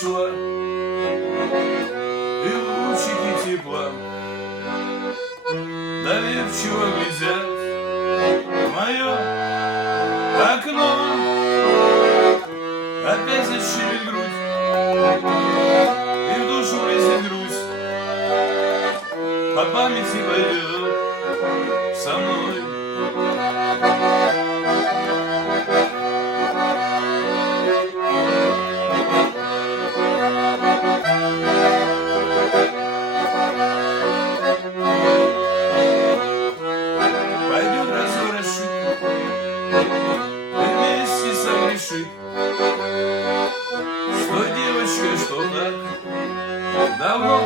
шла, и лучики тепла доверчиво глядят в мое окно. Опять защемит грудь, и в душу влезет грусть, по памяти пойдет со мной. Пойдет разворошить, вместе согрешит с той девочкой, что так давно